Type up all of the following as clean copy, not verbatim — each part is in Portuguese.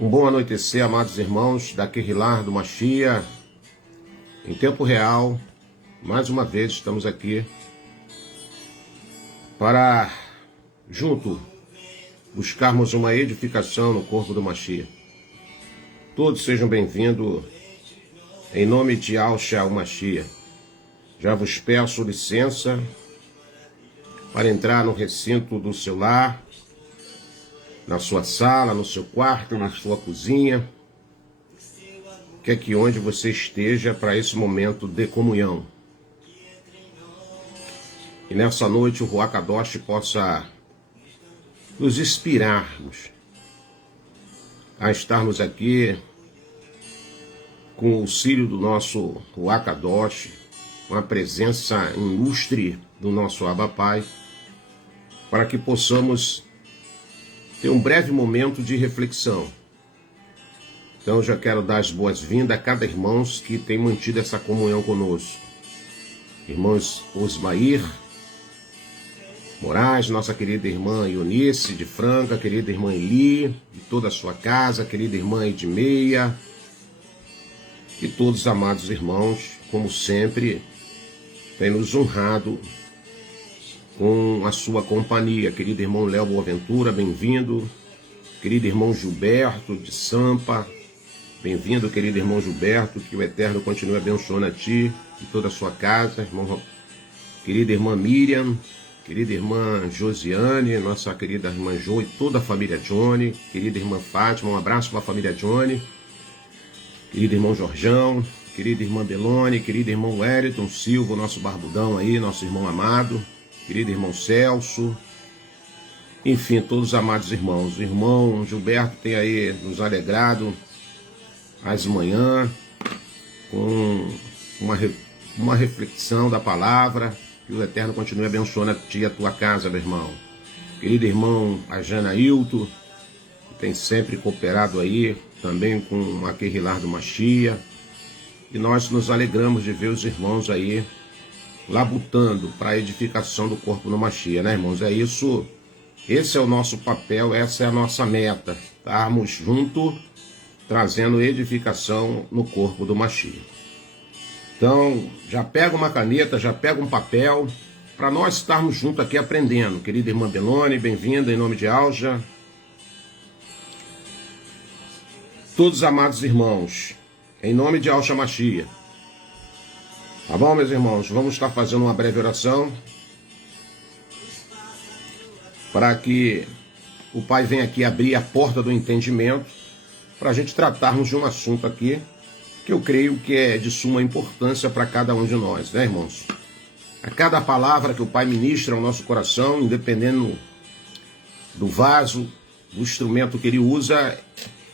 Um bom anoitecer, amados irmãos da Kehilah do Mashiach. Em tempo real, mais uma vez estamos aqui para, junto, buscarmos uma edificação no corpo do Mashiach. Todos sejam bem-vindos em nome de Yahshua o Mashiach. Já vos peço licença para entrar no recinto do seu lar, na sua sala, no seu quarto, na sua cozinha, quer que onde você esteja para esse momento de comunhão. E nessa noite o Ruach Kadosh possa nos inspirarmos a estarmos aqui com o auxílio do nosso Ruach Kadosh, com a presença ilustre do nosso Abba Pai, para que possamos ter um breve momento de reflexão. Então eu já quero dar as boas-vindas a cada irmão que tem mantido essa comunhão conosco. Irmãos Osmair Moraes, nossa querida irmã Eunice de Franca, querida irmã Eli, de toda a sua casa, querida irmã Edmeia, e todos os amados irmãos, como sempre, tem nos honrado com a sua companhia. Querido irmão Léo Boaventura, bem-vindo. Querido irmão Gilberto de Sampa, bem-vindo, querido irmão Gilberto, que o Eterno continue abençoando a ti e toda a sua casa. Querida irmã Miriam, querida irmã Josiane, nossa querida irmã Jo e toda a família Johnny, querida irmã Fátima, um abraço para a família Johnny, querido irmão Jorjão, querida irmã Belone, querido irmão Wellington Silva, nosso barbudão aí, nosso irmão amado, querido irmão Celso, enfim, todos os amados irmãos. O irmão Gilberto tem aí nos alegrado as manhãs com uma reflexão da palavra. Que o Eterno continue abençoando a ti e a tua casa, meu irmão. Querido irmão Ajana Hilton, que tem sempre cooperado aí, também com a Kehilah do Mashiach. E nós nos alegramos de ver os irmãos aí labutando para a edificação do corpo no Mashiach, né, irmãos? É isso, esse é o nosso papel, essa é a nossa meta, estarmos juntos trazendo edificação no corpo do Mashiach. Então, já pega uma caneta, já pega um papel, para nós estarmos juntos aqui aprendendo. Querida irmã Belone, bem-vinda em nome de Alja. Todos os amados irmãos, em nome de Yahshua Mashiach. Tá bom, meus irmãos? Vamos estar fazendo uma breve oração para que o Pai venha aqui abrir a porta do entendimento para a gente tratarmos de um assunto aqui que eu creio que é de suma importância para cada um de nós, né, irmãos? A cada palavra que o Pai ministra ao nosso coração, independendo do vaso, do instrumento que ele usa,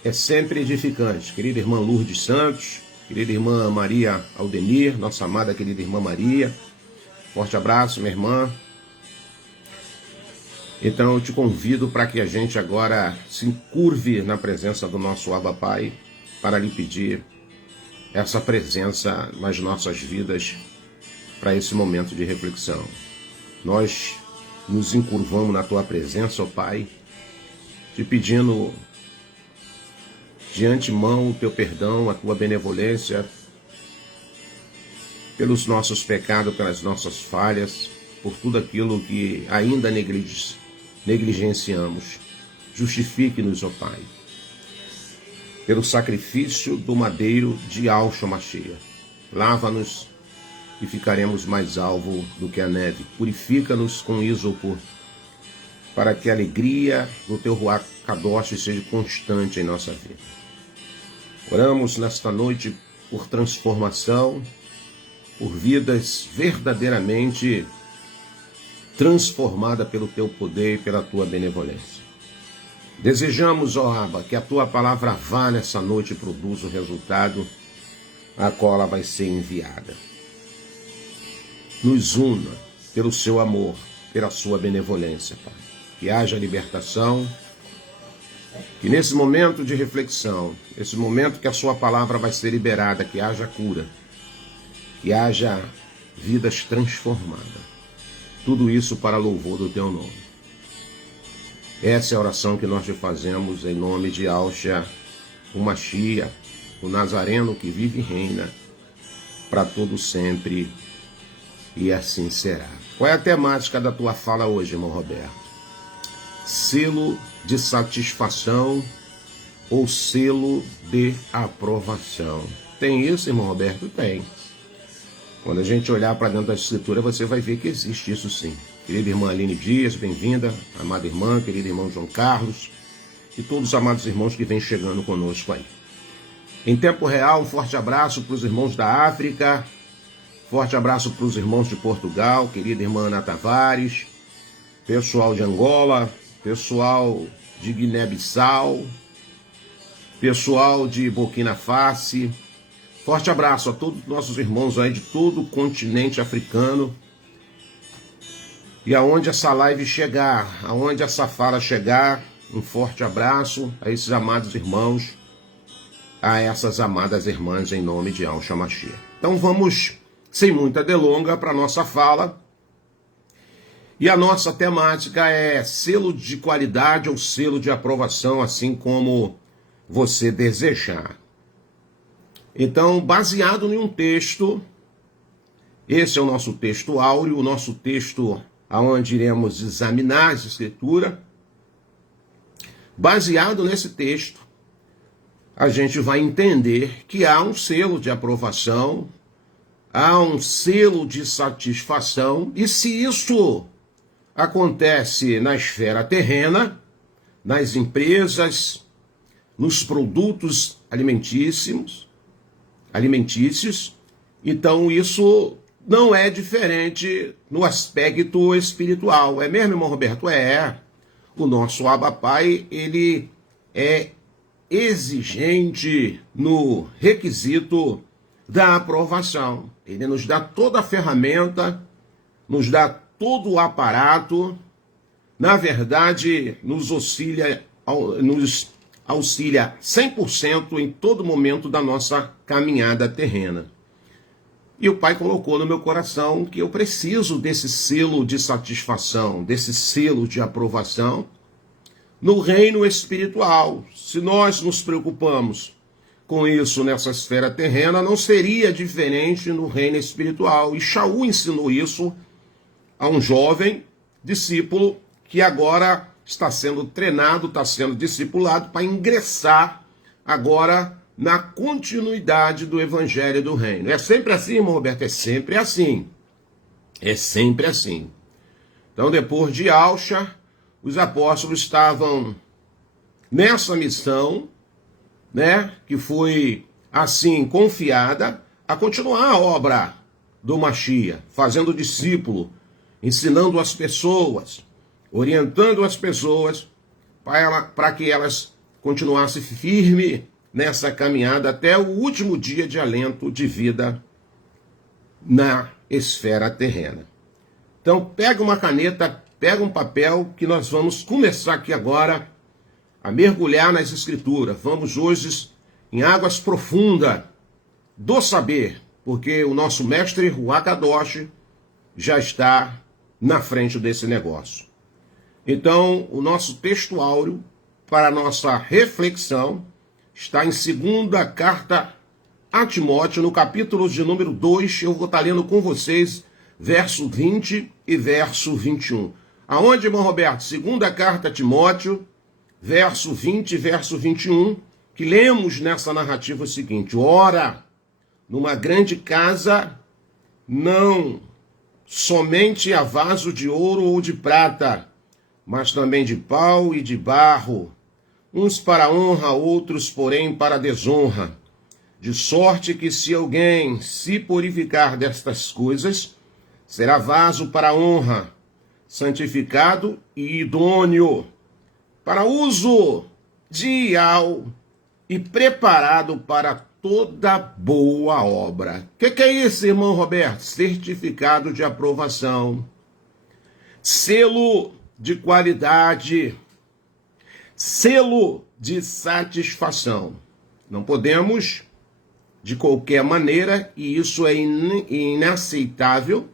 é sempre edificante. Querida irmã Lourdes Santos, querida irmã Maria Aldenir, nossa amada querida irmã Maria, forte abraço, minha irmã. Então eu te convido para que a gente agora se encurve na presença do nosso Abba Pai, para lhe pedir essa presença nas nossas vidas para esse momento de reflexão. Nós nos encurvamos na tua presença, ó Pai, te pedindo de antemão o teu perdão, a tua benevolência, pelos nossos pecados, pelas nossas falhas, por tudo aquilo que ainda negligenciamos. Justifique-nos, ó Pai, pelo sacrifício do madeiro de Yahshua Mashiach. Lava-nos e ficaremos mais alvo do que a neve. Purifica-nos com ísopo, para que a alegria do teu Ruach Kadosh seja constante em nossa vida. Oramos nesta noite por transformação, por vidas verdadeiramente transformadas pelo teu poder e pela tua benevolência. Desejamos, ó Abba, que a tua palavra vá nessa noite e produza o resultado a qual ela vai ser enviada. Nos una pelo seu amor, pela sua benevolência, Pai. Que haja libertação, que nesse momento de reflexão, esse momento que a sua palavra vai ser liberada, que haja cura, que haja vidas transformadas. Tudo isso para louvor do teu nome. Essa é a oração que nós te fazemos em nome de Yahshua o Mashiach, o Nazareno que vive e reina para todo sempre, e assim será. Qual é a temática da tua fala hoje, irmão Roberto? Selo de satisfação ou selo de aprovação? Tem isso, irmão Roberto? Tem. Quando a gente olhar para dentro da escritura, você vai ver que existe isso sim. Querida irmã Aline Dias, bem-vinda. Amada irmã, querido irmão João Carlos e todos os amados irmãos que vêm chegando conosco aí. Em tempo real, um forte abraço para os irmãos da África, forte abraço para os irmãos de Portugal, querida irmã Ana Tavares, pessoal de Angola, pessoal de Guiné-Bissau, pessoal de Burkina Faso. Forte abraço a todos os nossos irmãos aí de todo o continente africano. E aonde essa live chegar, aonde essa fala chegar, um forte abraço a esses amados irmãos, a essas amadas irmãs em nome de Yahshua Mashiach. Então vamos, sem muita delonga, para a nossa fala. E a nossa temática é selo de qualidade ou selo de aprovação, assim como você desejar. Então, baseado em um texto, esse é o nosso texto áureo, o nosso texto aonde iremos examinar essa escritura. Baseado nesse texto, a gente vai entender que há um selo de aprovação, há um selo de satisfação, e se isso acontece na esfera terrena, nas empresas, nos produtos alimentícios, então isso não é diferente no aspecto espiritual. É mesmo, irmão Roberto? É. O nosso Abba Pai, ele é exigente no requisito da aprovação. Ele nos dá toda a ferramenta, nos dá todo o aparato, na verdade, nos auxilia 100% em todo momento da nossa caminhada terrena. E o Pai colocou no meu coração que eu preciso desse selo de satisfação, desse selo de aprovação no reino espiritual. Se nós nos preocupamos com isso nessa esfera terrena, não seria diferente no reino espiritual. E Shaul ensinou isso a um jovem discípulo que agora está sendo treinado, está sendo discipulado para ingressar agora na continuidade do evangelho do reino. É sempre assim, irmão Roberto? É sempre assim. É sempre assim. Então, depois de Alcha, os apóstolos estavam nessa missão, né, que foi assim confiada, a continuar a obra do Mashiach, fazendo discípulo, ensinando as pessoas, orientando as pessoas para que elas continuassem firmes nessa caminhada até o último dia de alento de vida na esfera terrena. Então, pega uma caneta, pega um papel, que nós vamos começar aqui agora a mergulhar nas escrituras. Vamos hoje em águas profundas do saber, porque o nosso mestre, o Akadosh, já está na frente desse negócio. Então, o nosso texto áureo para a nossa reflexão está em 2ª carta a Timóteo, no capítulo de número 2, eu vou estar lendo com vocês verso 20 e verso 21. Aonde, irmão Roberto? 2ª carta a Timóteo, verso 20 e verso 21, que lemos nessa narrativa o seguinte: ora, numa grande casa, não somente há vaso de ouro ou de prata, mas também de pau e de barro, uns para honra, outros, porém, para desonra. De sorte que se alguém se purificar destas coisas, será vaso para honra, santificado e idôneo, para uso dial e preparado para toda boa obra. O que é isso, irmão Roberto? Certificado de aprovação, selo de qualidade, selo de satisfação. Não podemos, de qualquer maneira, e isso é inaceitável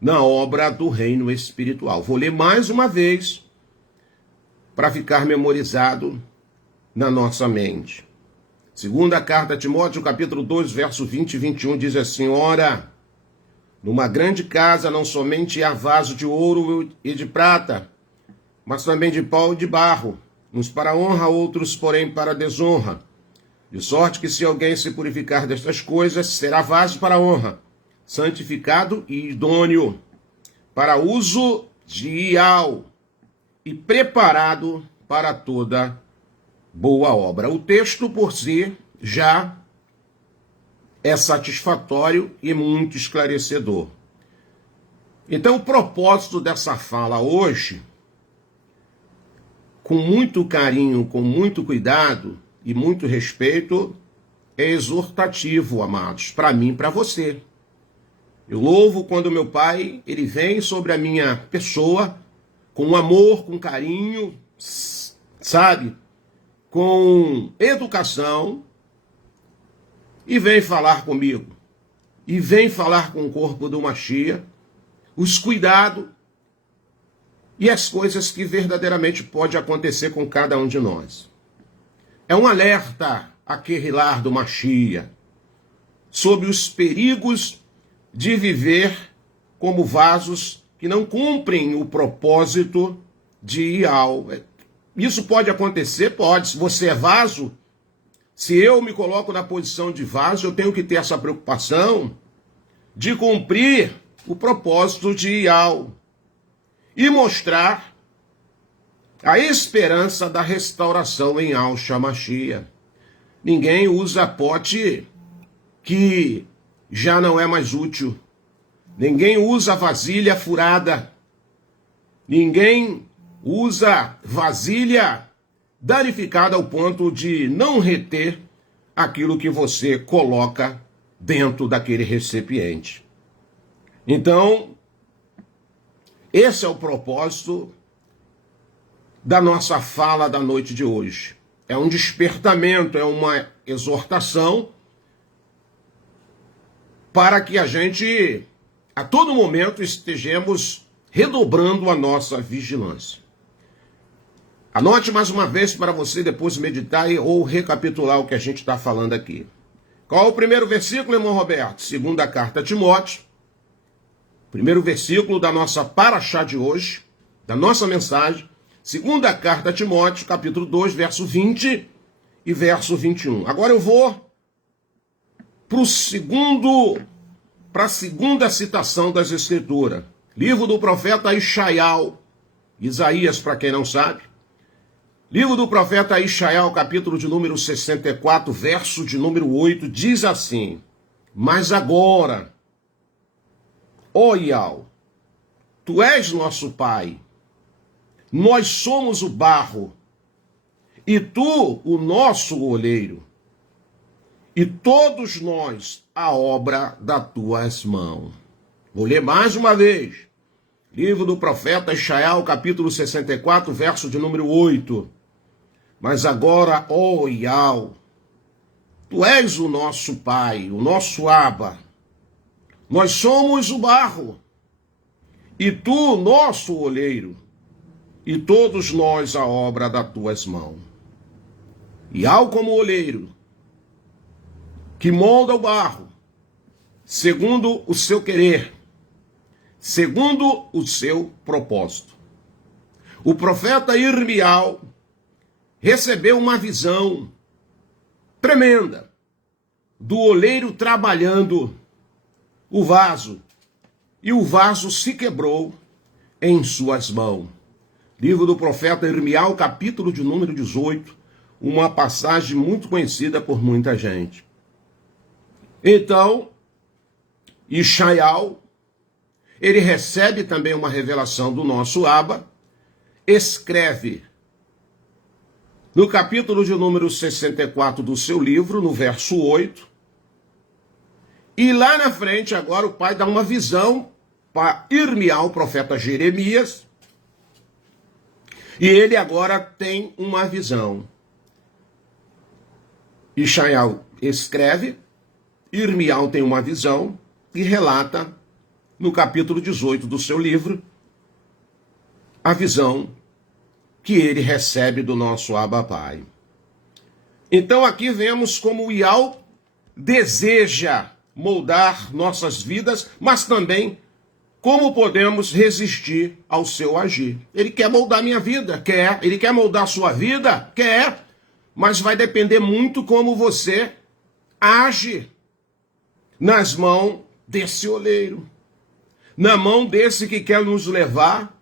na obra do reino espiritual. Vou ler mais uma vez para ficar memorizado na nossa mente. Segunda carta a Timóteo, capítulo 2, verso 20 e 21, diz assim: ora, numa grande casa não somente há vaso de ouro e de prata, mas também de pau e de barro, uns para honra, outros, porém, para desonra. De sorte que se alguém se purificar destas coisas, será vaso para honra, santificado e idôneo, para uso dial e preparado para toda boa obra. O texto por si já é satisfatório e muito esclarecedor. Então, o propósito dessa fala hoje, com muito carinho, com muito cuidado e muito respeito, é exortativo, amados, para mim e para você. Eu louvo quando meu Pai, ele vem sobre a minha pessoa com amor, com carinho, sabe? Com educação, e vem falar comigo, e vem falar com o corpo do Mashiach, os cuidados e as coisas que verdadeiramente pode acontecer com cada um de nós. É um alerta a Querilar do Mashiach sobre os perigos de viver como vasos que não cumprem o propósito de Ial. Isso pode acontecer? Pode. Se você é vaso, se eu me coloco na posição de vaso, eu tenho que ter essa preocupação de cumprir o propósito de Ial e mostrar a esperança da restauração em Al Shamashia. Ninguém usa pote que já não é mais útil. Ninguém usa vasilha furada. Ninguém usa vasilha danificada ao ponto de não reter aquilo que você coloca dentro daquele recipiente. Então, esse é o propósito da nossa fala da noite de hoje. É um despertamento, é uma exortação para que a gente, a todo momento, estejamos redobrando a nossa vigilância. Anote mais uma vez para você depois meditar ou recapitular o que a gente está falando aqui. Qual é o primeiro versículo, irmão Roberto? Segunda carta a Timóteo. Primeiro versículo da nossa paraxá de hoje, da nossa mensagem. Segunda carta a Timóteo, capítulo 2, verso 20 e verso 21. Agora eu vou para a segunda citação das Escrituras. Livro do profeta Isaías, para quem não sabe. Livro do profeta Ishaial, capítulo de número 64, verso de número 8, diz assim: mas agora, ó Ial, tu és nosso Pai, nós somos o barro, e tu o nosso oleiro, e todos nós a obra das tuas mãos. Vou ler mais uma vez. Livro do profeta Ishaial, capítulo 64, verso de número 8. Mas agora, ó Ial, tu és o nosso Pai, o nosso Abba. Nós somos o barro, e tu o nosso oleiro, e todos nós a obra das tuas mãos. Ial como oleiro, que molda o barro, segundo o seu querer, segundo o seu propósito. O profeta Irmial recebeu uma visão tremenda do oleiro trabalhando o vaso, e o vaso se quebrou em suas mãos. Livro do profeta Irmial, capítulo de número 18, uma passagem muito conhecida por muita gente. Então, Ishaial, ele recebe também uma revelação do nosso Abba, escreve no capítulo de número 64 do seu livro, no verso 8, e lá na frente agora o pai dá uma visão para Irmial, o profeta Jeremias, e ele agora tem uma visão. Ishaial escreve, Irmial tem uma visão e relata no capítulo 18 do seu livro a visão que ele recebe do nosso Abba Pai. Então aqui vemos como o Iau deseja moldar nossas vidas, mas também como podemos resistir ao seu agir. Ele quer moldar minha vida? Quer. Ele quer moldar a sua vida? Quer. Mas vai depender muito como você age nas mãos desse oleiro, na mão desse que quer nos levar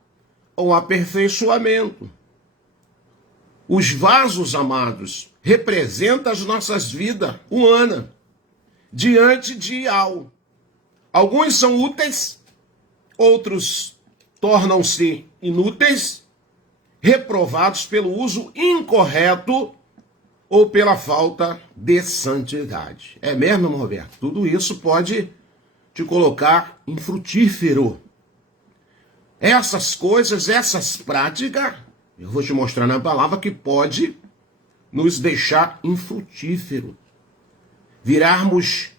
ao aperfeiçoamento. Os vasos, amados, representam as nossas vidas humanas diante de Iau. Alguns são úteis, outros tornam-se inúteis, reprovados pelo uso incorreto ou pela falta de santidade. É mesmo, irmão Roberto? Tudo isso pode te colocar infrutífero. Essas coisas, essas práticas, eu vou te mostrar na palavra que pode nos deixar infrutífero. Virarmos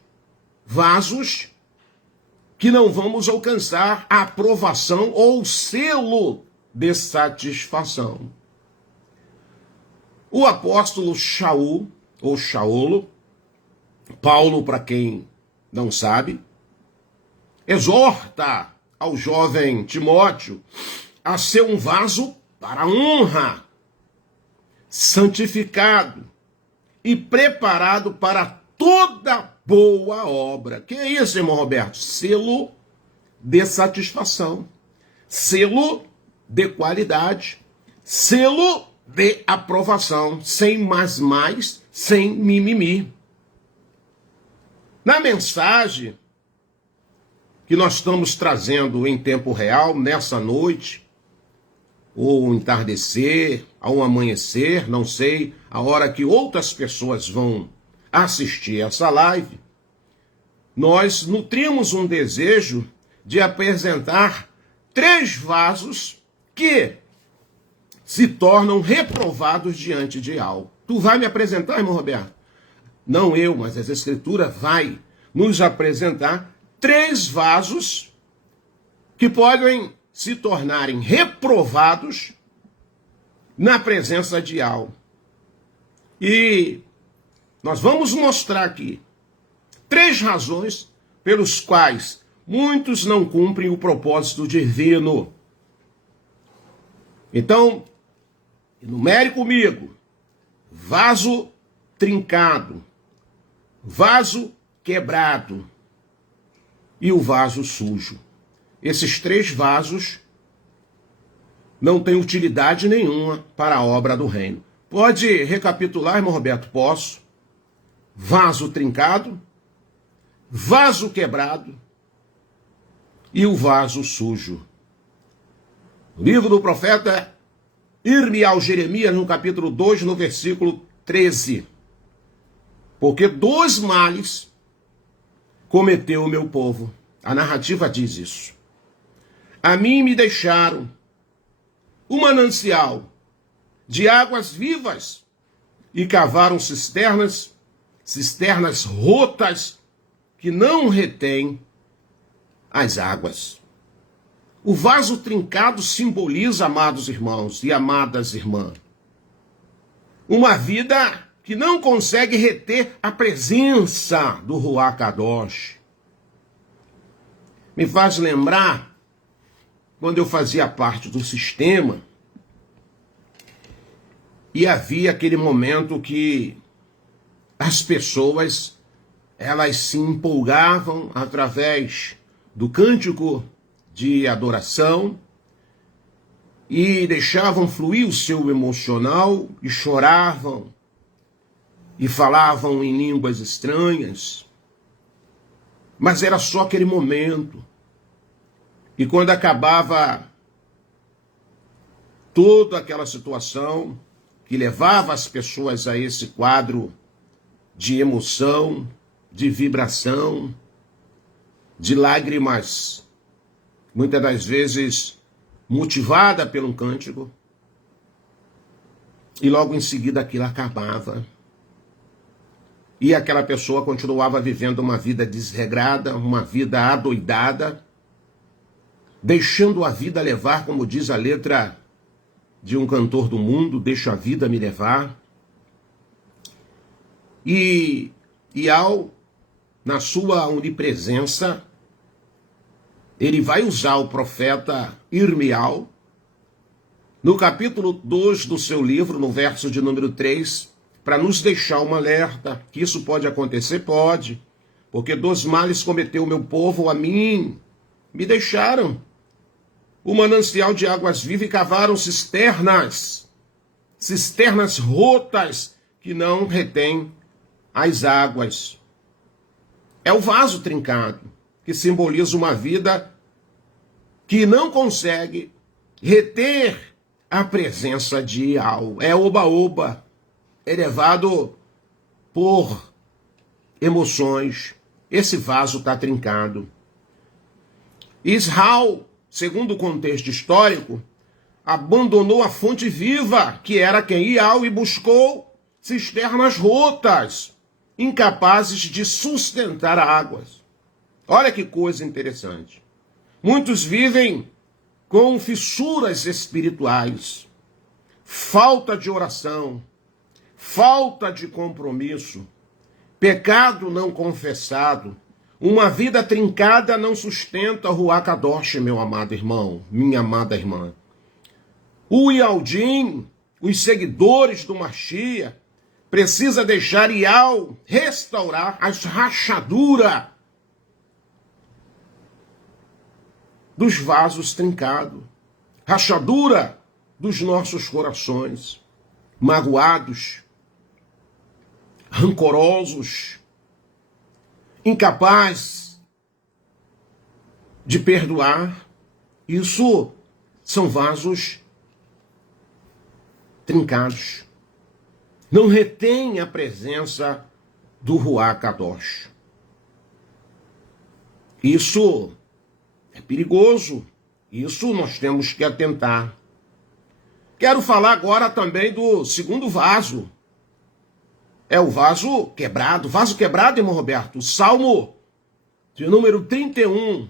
vasos que não vamos alcançar a aprovação ou selo de satisfação. O apóstolo Shaul, ou Shaulo, Paulo, para quem não sabe, exorta ao jovem Timóteo a ser um vaso para a honra, santificado e preparado para toda boa obra. Que é isso, irmão Roberto? Selo de satisfação, selo de qualidade, selo de aprovação, sem mais, sem mimimi. Na mensagem que nós estamos trazendo em tempo real, nessa noite, ou entardecer, ao amanhecer, não sei, a hora que outras pessoas vão assistir essa live, nós nutrimos um desejo de apresentar 3 vasos que se tornam reprovados diante de Iau. Tu vai me apresentar, irmão Roberto? Não eu, mas as Escrituras vai nos apresentar 3 vasos que podem se tornarem reprovados na presença de Iau. E nós vamos mostrar aqui 3 razões pelos quais muitos não cumprem o propósito divino. Então, enumere comigo: vaso trincado, vaso quebrado e o vaso sujo. Esses 3 vasos não têm utilidade nenhuma para a obra do reino. Pode recapitular, irmão Roberto? Posso. Vaso trincado, vaso quebrado e o vaso sujo. O livro do profeta Irmial Jeremias, no capítulo 2, no versículo 13. Porque 2 males cometeu o meu povo. A narrativa diz isso. A mim me deixaram o manancial de águas vivas e cavaram cisternas rotas que não retêm as águas. O vaso trincado simboliza, amados irmãos e amadas irmãs, uma vida que não consegue reter a presença do Ruach Kadosh. Me faz lembrar quando eu fazia parte do sistema e havia aquele momento que as pessoas, elas se empolgavam através do cântico de adoração e deixavam fluir o seu emocional e choravam e falavam em línguas estranhas. Mas era só aquele momento. E quando acabava toda aquela situação que levava as pessoas a esse quadro de emoção, de vibração, de lágrimas, muitas das vezes motivada pelo cântico, e logo em seguida aquilo acabava. E aquela pessoa continuava vivendo uma vida desregrada, uma vida adoidada, deixando a vida levar, como diz a letra de um cantor do mundo, deixa a vida me levar. E na sua onipresença, ele vai usar o profeta Irmial, no capítulo 2 do seu livro, no verso de número 3, para nos deixar um alerta, que isso pode acontecer, pode, porque 2 males cometeu o meu povo, a mim, me deixaram o manancial de águas vivas e cavaram cisternas rotas que não retêm as águas. É o vaso trincado, que simboliza uma vida que não consegue reter a presença de Ial. É oba-oba, é levado por emoções. Esse vaso está trincado. Israel, segundo o contexto histórico, abandonou a fonte viva, que era quem? Ial, e buscou cisternas rotas, incapazes de sustentar águas. Olha que coisa interessante. Muitos vivem com fissuras espirituais, falta de oração, falta de compromisso, pecado não confessado. Uma vida trincada não sustenta o Ruach Kadosh, meu amado irmão, minha amada irmã. O Ialdim, os seguidores do Mashiach, precisa deixar Ial restaurar as rachaduras dos vasos trincados, rachadura dos nossos corações, magoados, rancorosos, incapazes de perdoar. Isso são vasos trincados. Não retém a presença do Ruach Kadosh. Isso é perigoso. Isso nós temos que atentar. Quero falar agora também do segundo vaso. É o vaso quebrado. Vaso quebrado, irmão Roberto. O Salmo de número 31,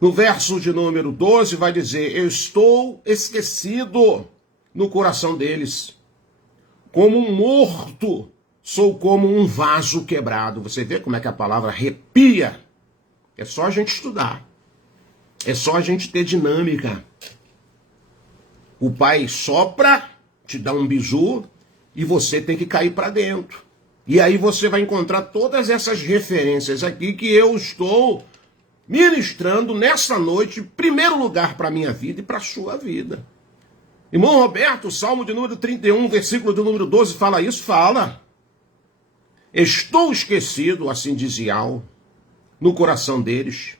no verso de número 12, vai dizer: eu estou esquecido no coração deles. Como um morto, sou como um vaso quebrado. Você vê como é que a palavra arrepia? É só a gente estudar. É só a gente ter dinâmica. O pai sopra, te dá um bizu, e você tem que cair para dentro. E aí você vai encontrar todas essas referências aqui que eu estou ministrando nessa noite, em primeiro lugar para a minha vida e para a sua vida. Irmão Roberto, o Salmo de número 31, versículo de número 12, fala isso? Fala. Estou esquecido, assim diz Ial, no coração deles,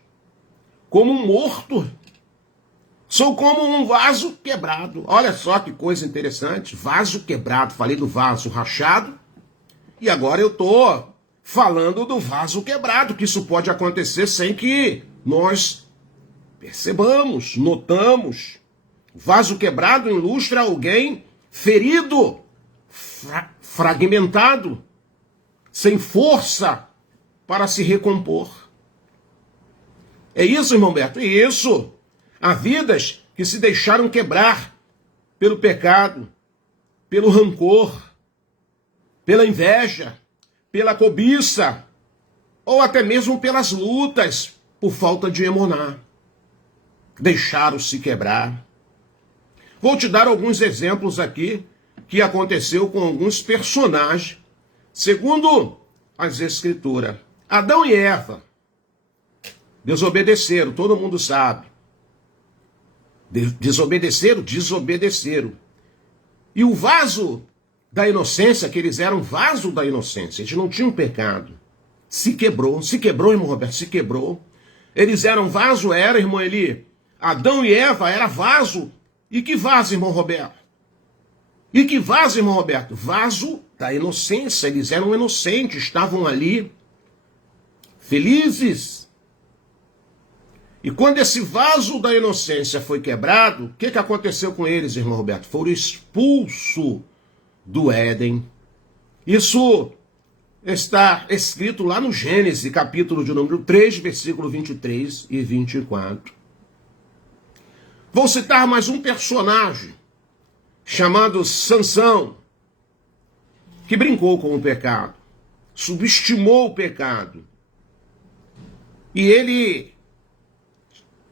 como um morto. Sou como um vaso quebrado. Olha só que coisa interessante. Vaso quebrado. Falei do vaso rachado. E agora eu estou falando do vaso quebrado, que isso pode acontecer sem que nós percebamos, notamos. Vaso quebrado ilustra alguém ferido, fragmentado, sem força para se recompor. É isso, irmão Beto? É isso. Há vidas que se deixaram quebrar pelo pecado, pelo rancor, pela inveja, pela cobiça, ou até mesmo pelas lutas, por falta de emuná. Deixaram-se quebrar. Vou te dar alguns exemplos aqui que aconteceu com alguns personagens, segundo as Escrituras. Adão e Eva desobedeceram, todo mundo sabe. Desobedeceram. E o vaso da inocência, que eles eram vaso da inocência, eles não tinham pecado, se quebrou, irmão Roberto, se quebrou. Eles eram vaso, irmão Eli. Adão e Eva era vaso. E que vaso, irmão Roberto? Vaso da inocência. Eles eram inocentes, estavam ali felizes. E quando esse vaso da inocência foi quebrado, o que aconteceu com eles, irmão Roberto? Foram expulsos do Éden. Isso está escrito lá no Gênesis, capítulo de número 3, versículo 23 e 24. Vou citar mais um personagem chamado Sansão. que brincou com o pecado, subestimou o pecado. E ele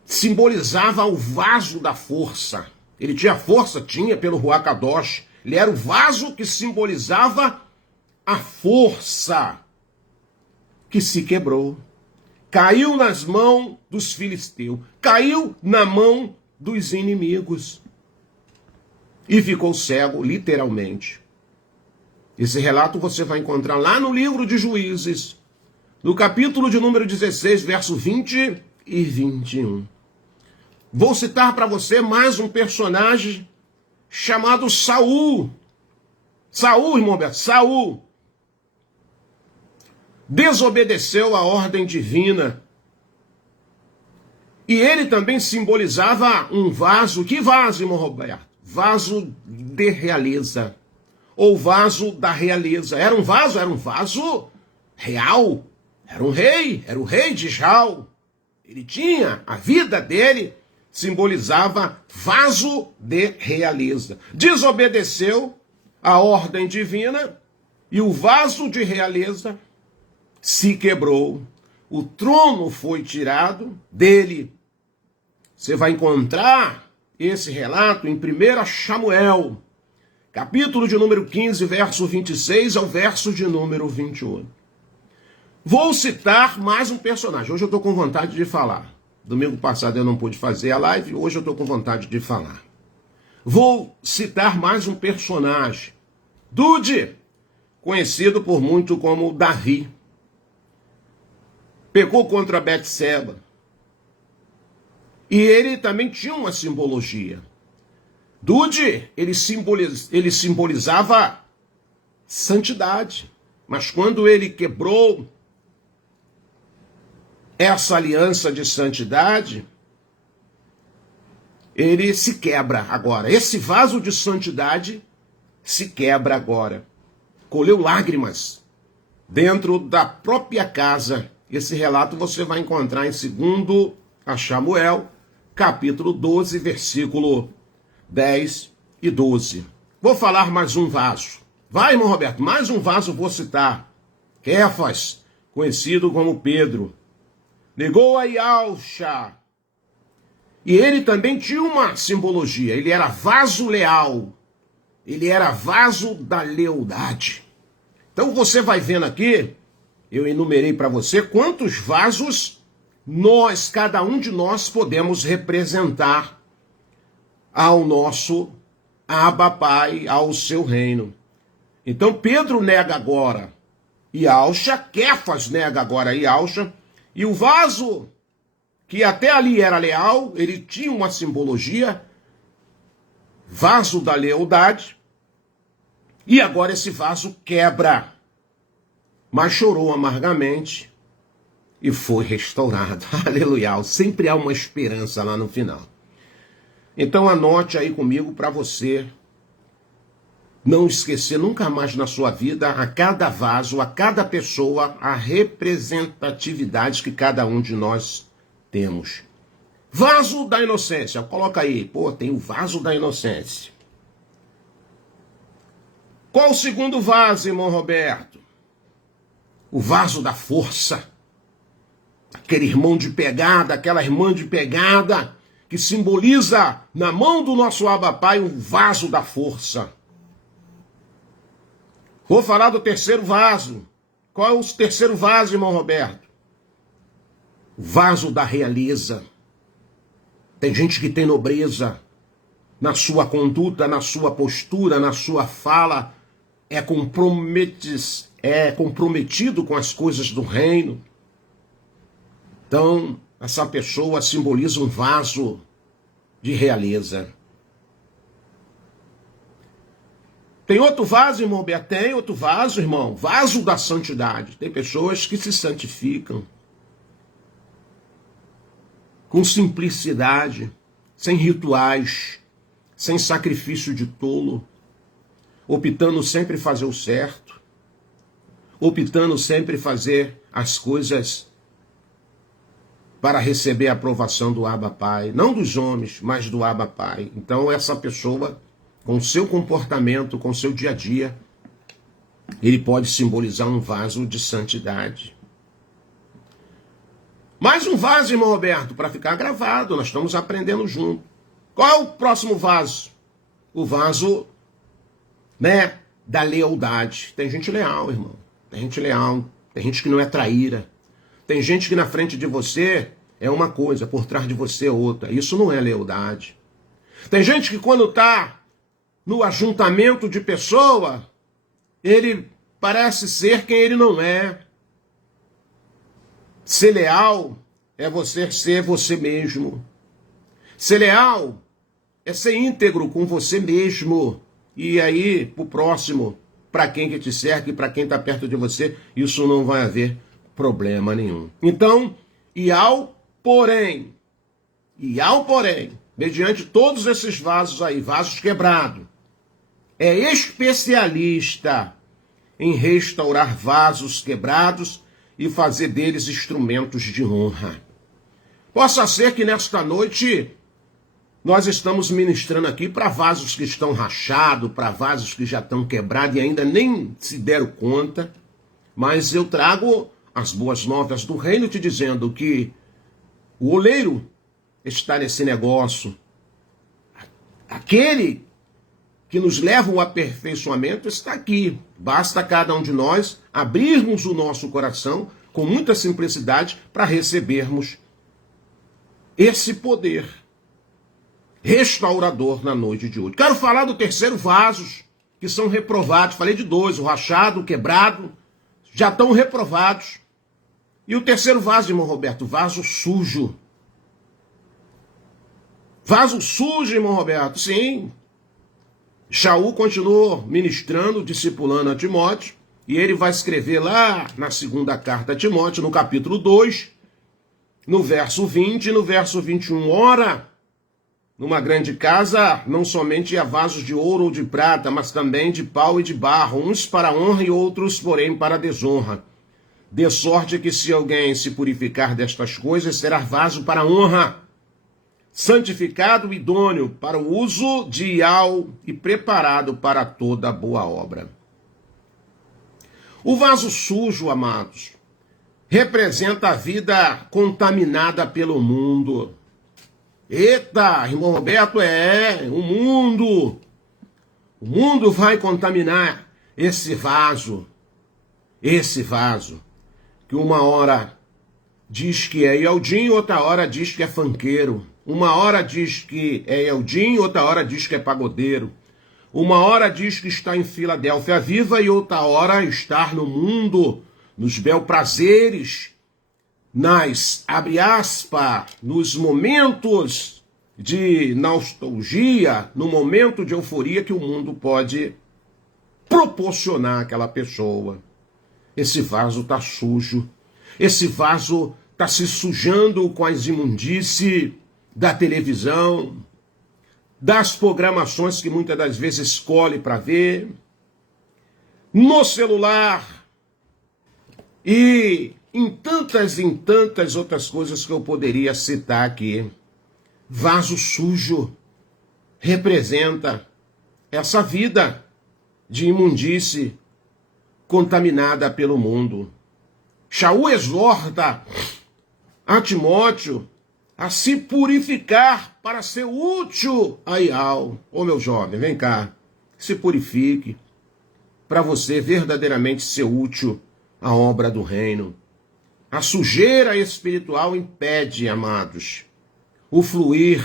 simbolizava o vaso da força. Ele tinha força? Tinha, pelo Ruach Kadosh. Ele era o vaso que simbolizava a força que se quebrou. Caiu nas mãos dos filisteus. Caiu na mão dos inimigos. E ficou cego, literalmente. Esse relato você vai encontrar lá no livro de Juízes, no capítulo de número 16, verso 20 e 21. Vou citar para você mais um personagem chamado Saul. Saul, irmão Beto, Saul desobedeceu a ordem divina. E ele também simbolizava um vaso. Que vaso, irmão Roberto? Vaso de realeza. Ou vaso da realeza. Era um vaso real. Era um rei, era o rei de Israel. Ele tinha, a vida dele simbolizava vaso de realeza. Desobedeceu a ordem divina e o vaso de realeza se quebrou. O trono foi tirado dele. Você vai encontrar esse relato em 1 Samuel, capítulo de número 15, verso 26 ao verso de número 28. Vou citar mais um personagem. Hoje eu estou com vontade de falar. Domingo passado eu não pude fazer a live, hoje eu estou com vontade de falar. Vou citar mais um personagem. Dude, conhecido por muito como Davi. Pecou contra Betseba. E ele também tinha uma simbologia. Dude, ele simbolizava santidade. Mas quando ele quebrou essa aliança de santidade, ele se quebra agora. Esse vaso de santidade se quebra agora. Colheu lágrimas dentro da própria casa. Esse relato você vai encontrar em 2 Samuel, capítulo 12, versículo 10 e 12. Vou falar mais um vaso. Vai, irmão Roberto, mais um vaso vou citar. Kéfas, conhecido como Pedro. Negou a Yalcha. E ele também tinha uma simbologia. Ele era vaso leal. Ele era vaso da lealdade. Então você vai vendo aqui, eu enumerei para você quantos vasos nós, cada um de nós, podemos representar ao nosso Abba Pai, ao seu reino. Então Pedro nega agora Yalcha, Kéfas nega agora Yalcha, e o vaso, que até ali era leal, ele tinha uma simbologia, vaso da lealdade, e agora esse vaso quebra, mas chorou amargamente e foi restaurado. Aleluia, sempre há uma esperança lá no final. Então anote aí comigo para você não esquecer nunca mais na sua vida, a cada vaso, a cada pessoa, a representatividade que cada um de nós temos. Vaso da inocência. Coloca aí. Pô, tem o vaso da inocência. Qual o segundo vaso, irmão Roberto? O vaso da força. Aquele irmão de pegada, aquela irmã de pegada, que simboliza na mão do nosso Abba Pai um vaso da força. Vou falar do terceiro vaso. Qual é o terceiro vaso, irmão Roberto? O vaso da realeza. Tem gente que tem nobreza na sua conduta, na sua postura, na sua fala, é comprometido com as coisas do reino. Então, essa pessoa simboliza um vaso de realeza. Tem outro vaso, irmão Beto? Tem outro vaso, irmão. Vaso da santidade. Tem pessoas que se santificam com simplicidade, sem rituais, sem sacrifício de tolo, optando sempre fazer o certo, optando sempre fazer as coisas para receber a aprovação do Abba Pai, não dos homens, mas do Abba Pai. Então essa pessoa, com o seu comportamento, com o seu dia a dia, Ele pode simbolizar um vaso de santidade. Mais um vaso, irmão Roberto, para ficar gravado, nós estamos aprendendo junto. Qual é o próximo vaso? O vaso, né, da lealdade. Tem gente leal, irmão. Tem gente leal. Tem gente que não é traíra. Tem gente que na frente de você é uma coisa, por trás de você é outra. Isso não é lealdade. Tem gente que quando está no ajuntamento de pessoa, ele parece ser quem ele não é. Ser leal é você ser você mesmo. Ser leal é ser íntegro com você mesmo. E aí, pro próximo, para quem que te cerca e para quem está perto de você, isso não vai haver problema nenhum. Então, e ao porém, mediante todos esses vasos aí, vasos quebrados, é especialista em restaurar vasos quebrados e fazer deles instrumentos de honra. Possa ser que nesta noite nós estamos ministrando aqui para vasos que estão rachados, para vasos que já estão quebrados e ainda nem se deram conta, mas eu trago as boas novas do reino te dizendo que o oleiro está nesse negócio. Aquele que nos leva ao aperfeiçoamento está aqui. Basta cada um de nós abrirmos o nosso coração com muita simplicidade para recebermos esse poder restaurador na noite de hoje. Quero falar do terceiro vasos que são reprovados. Falei de dois, o rachado, o quebrado, já estão reprovados. E o terceiro vaso, irmão Roberto, vaso sujo. Vaso sujo, irmão Roberto, sim. Shaul continuou ministrando, discipulando a Timóteo, e ele vai escrever lá na segunda carta a Timóteo, no capítulo 2, no verso 20 e no verso 21. Ora, numa grande casa, não somente há vasos de ouro ou de prata, mas também de pau e de barro, uns para a honra e outros, porém, para a desonra. De sorte que se alguém se purificar destas coisas, será vaso para a honra, santificado e idôneo para o uso dial e preparado para toda boa obra. O vaso sujo, amados, representa a vida contaminada pelo mundo. Eita, irmão Roberto, o mundo. O mundo vai contaminar esse vaso. Que uma hora diz que é Eldinho, outra hora diz que é funkeiro. Uma hora diz que é Eldinho, outra hora diz que é pagodeiro. Uma hora diz que está em Filadélfia viva e outra hora está no mundo, nos belprazeres, abre aspas, nos momentos de nostalgia, no momento de euforia que o mundo pode proporcionar àquela pessoa. Esse vaso está sujo. Esse vaso está se sujando com as imundícies da televisão, das programações que muitas das vezes escolhe para ver, no celular e em tantas outras coisas que eu poderia citar aqui. Vaso sujo representa essa vida de imundície contaminada pelo mundo. Shaul exorta a Timóteo a se purificar para ser útil a Ial. Ô meu jovem, vem cá, se purifique para você verdadeiramente ser útil à obra do reino. A sujeira espiritual impede, amados, o fluir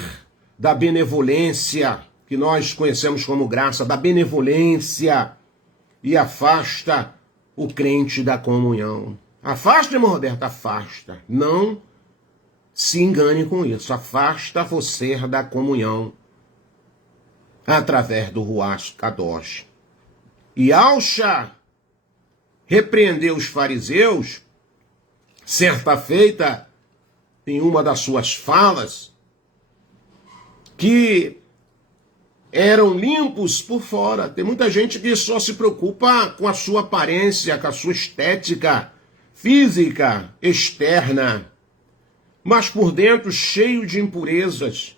da benevolência, que nós conhecemos como graça, da benevolência, e afasta o crente da comunhão. Afasta, irmão Roberto, afasta. Não se engane com isso. Afasta você da comunhão através do Ruach Kadosh. E Alcha repreendeu os fariseus, certa feita, em uma das suas falas, que eram limpos por fora. Tem muita gente que só se preocupa com a sua aparência, com a sua estética física externa, mas por dentro cheio de impurezas.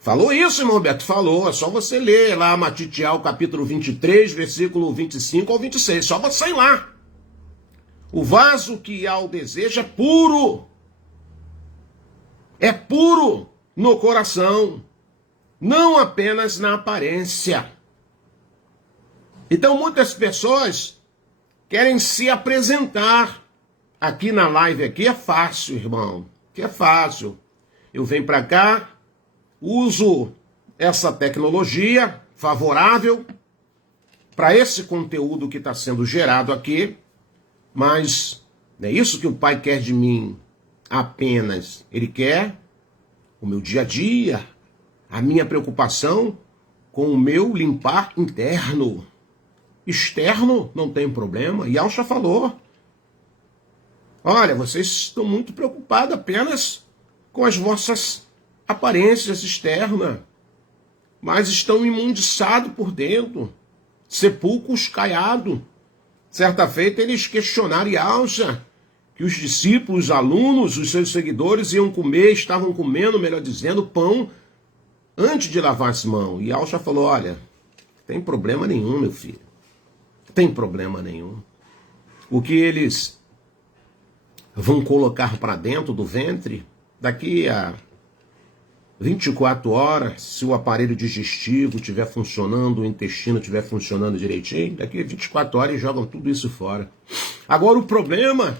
Falou isso, irmão Roberto? Falou. É só você ler lá Matitial, capítulo 23, versículo 25 ao 26. Só você ir lá. O vaso que há o desejo é puro. É puro no coração. Não apenas na aparência. Então muitas pessoas querem se apresentar. Aqui na live aqui é fácil, irmão. Aqui é fácil. Eu venho para cá, uso essa tecnologia favorável para esse conteúdo que está sendo gerado aqui, mas não é isso que o Pai quer de mim apenas. Ele quer o meu dia a dia, a minha preocupação com o meu limpar interno. Externo não tem problema. E Yahshua falou, olha, vocês estão muito preocupados apenas com as vossas aparências externas, mas estão imundiçados por dentro, sepulcros caiados. Certa feita eles questionaram Yahshua, que os discípulos, os alunos, os seus seguidores iam comer, estavam comendo, melhor dizendo, pão antes de lavar as mãos. E Yahshua falou, olha, tem problema nenhum, meu filho. Tem problema nenhum. O que eles vão colocar para dentro do ventre, daqui a 24 horas, se o aparelho digestivo estiver funcionando, o intestino estiver funcionando direitinho, daqui a 24 horas eles jogam tudo isso fora. Agora o problema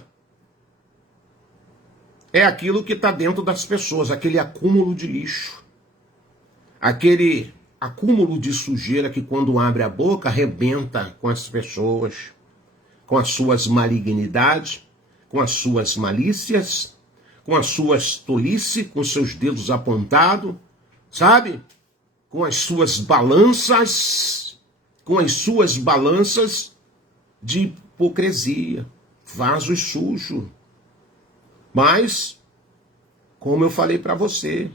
é aquilo que está dentro das pessoas, aquele acúmulo de lixo, aquele acúmulo de sujeira que quando abre a boca arrebenta com as pessoas, com as suas malignidades, com as suas malícias, com as suas tolices, com os seus dedos apontados, sabe? Com as suas balanças de hipocrisia, vasos sujos. Mas, como eu falei para você,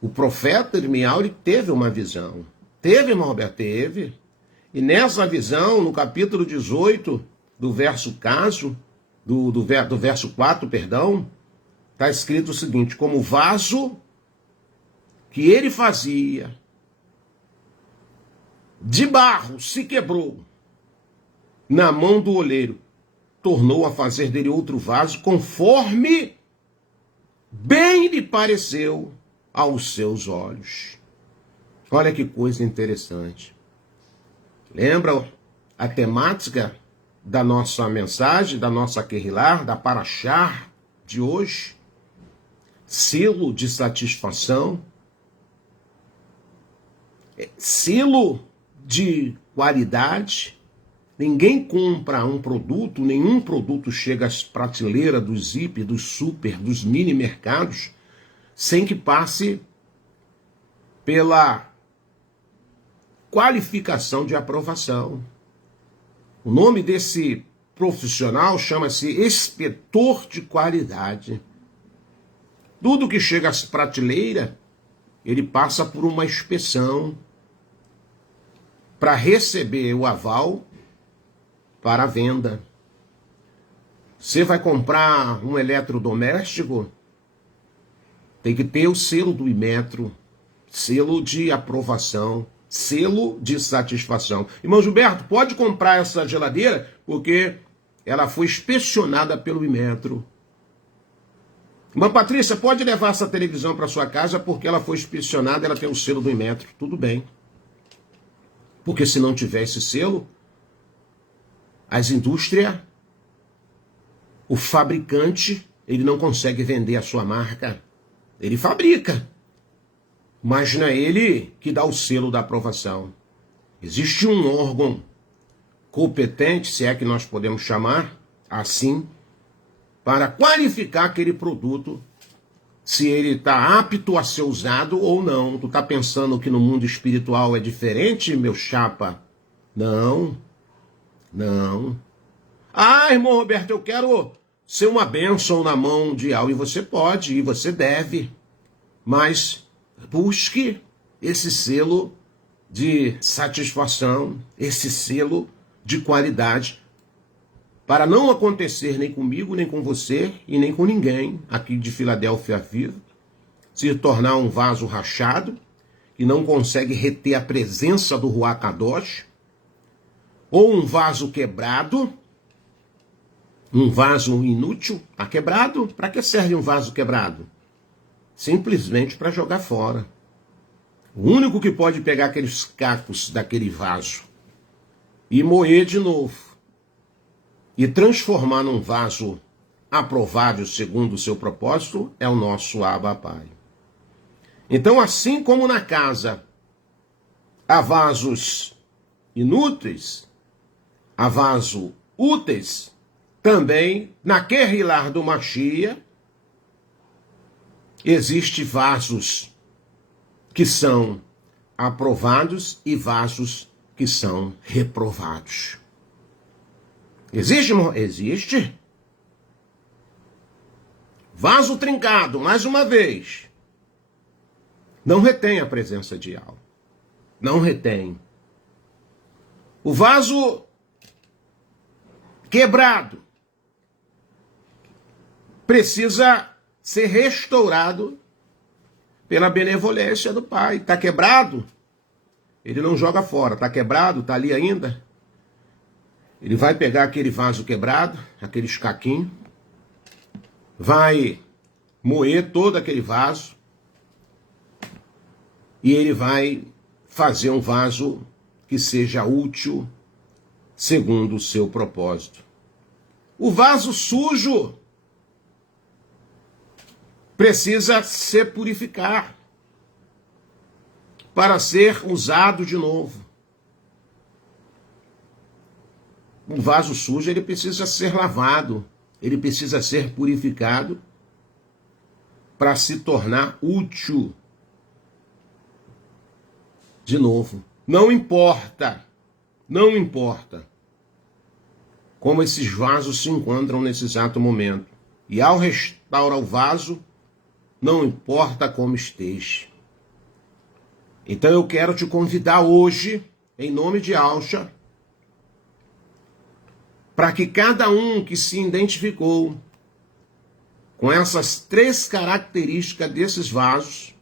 o profeta Irmial, ele teve uma visão. Teve, irmão Roberto? Teve. E nessa visão, no capítulo 18, do verso 4, está escrito o seguinte, como o vaso que ele fazia de barro se quebrou na mão do oleiro, tornou a fazer dele outro vaso, conforme bem lhe pareceu aos seus olhos. Olha que coisa interessante. Lembra a temática da nossa mensagem, da nossa Querilar, da Parashá de hoje? Selo de satisfação, selo de qualidade. Ninguém compra um produto, nenhum produto chega às prateleiras dos hiper, dos super, dos mini mercados, sem que passe pela qualificação de aprovação. O nome desse profissional chama-se inspetor de qualidade. Tudo que chega às prateleiras, ele passa por uma inspeção para receber o aval para a venda. Você vai comprar um eletrodoméstico, tem que ter o selo do Inmetro, selo de aprovação, selo de satisfação. Irmão Gilberto, pode comprar essa geladeira porque ela foi inspecionada pelo Inmetro. Irmã Patrícia, pode levar essa televisão para sua casa porque ela foi inspecionada, ela tem o selo do Inmetro. Tudo bem. Porque se não tiver esse selo, as indústrias, o fabricante, ele não consegue vender a sua marca. Ele fabrica, mas não é ele que dá o selo da aprovação. Existe um órgão competente, se é que nós podemos chamar assim, para qualificar aquele produto, se ele está apto a ser usado ou não. Tu está pensando que no mundo espiritual é diferente, meu chapa? Não, não. Ah, irmão Roberto, eu quero ser uma bênção na mão de algo. E você pode, e você deve. Mas busque esse selo de satisfação, esse selo de qualidade, para não acontecer nem comigo, nem com você e nem com ninguém aqui de Filadélfia Viva, se tornar um vaso rachado, que não consegue reter a presença do Ruach Kadosh, ou um vaso quebrado, um vaso inútil, está quebrado. Para que serve um vaso quebrado? Simplesmente para jogar fora. O único que pode pegar aqueles cacos daquele vaso e moer de novo e transformar num vaso aprovado segundo o seu propósito é o nosso Abba Pai. Então, assim como na casa há vasos inúteis, há vasos úteis, também na Kehilah do Mashiach existe vasos que são aprovados e vasos que são reprovados. Existe, irmão? Existe. Vaso trincado, mais uma vez, não retém a presença de Yahweh. Não retém. O vaso quebrado precisa ser restaurado pela benevolência do Pai. Está quebrado? Ele não joga fora. Está quebrado? Está ali ainda? Ele vai pegar aquele vaso quebrado, aquele escaquinho, vai moer todo aquele vaso e ele vai fazer um vaso que seja útil segundo o seu propósito. O vaso sujo precisa se purificar para ser usado de novo. O vaso sujo, ele precisa ser lavado, ele precisa ser purificado para se tornar útil de novo. Não importa como esses vasos se encontram nesse exato momento. E ao restaurar o vaso, não importa como esteja. Então eu quero te convidar hoje, em nome de Yahushua, para que cada um que se identificou com essas 3 características desses vasos,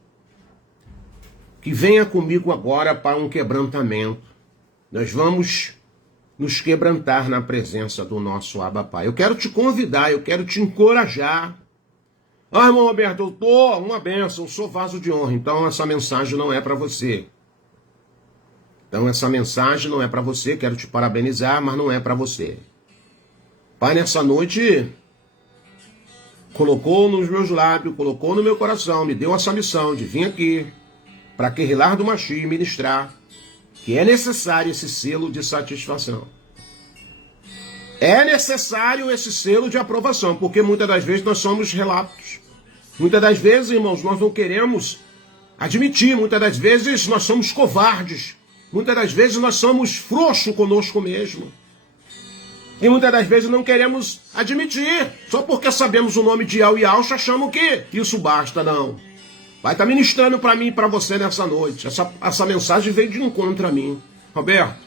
que venha comigo agora para um quebrantamento. Nós vamos nos quebrantar na presença do nosso Abba Pai. Eu quero te convidar, eu quero te encorajar. Ah, irmão Roberto, eu tô uma bênção, eu sou vaso de honra. Então essa mensagem não é para você. Então essa mensagem não é para você, quero te parabenizar, mas não é para você. Pai, nessa noite, colocou nos meus lábios, colocou no meu coração, me deu essa missão de vir aqui para Kehilah do Mashiach ministrar que é necessário esse selo de satisfação. É necessário esse selo de aprovação, porque muitas das vezes nós somos relapsos. Muitas das vezes, irmãos, nós não queremos admitir, muitas das vezes nós somos covardes, muitas das vezes nós somos frouxos conosco mesmo. E muitas das vezes não queremos admitir, só porque sabemos o nome de Yahweh e Yahushua, achamos que isso basta, não. Vai estar ministrando para mim e para você nessa noite. Essa mensagem veio de encontro a mim. Roberto,